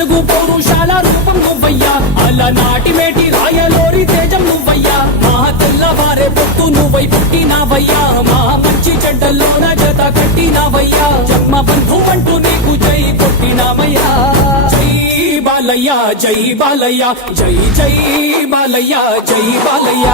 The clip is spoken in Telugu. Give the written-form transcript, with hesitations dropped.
నాలుగు పౌరుషాల రూపం నువ్వయ్యా అలనాటి మేటి రాయలోరి తేజం నువ్వయ్యా మా తెల్లవారే పొత్తు నువ్వై పుట్టినావయ్యా మా మంచి చెడ్డల్లోన జత కట్టినావయ్యా జన్మ బంధు అంటూ నీకు జై కొట్టినామయ్యా జై బాలయ్య జై బాలయ్య జై జై బాలయ్య జై బాలయ్య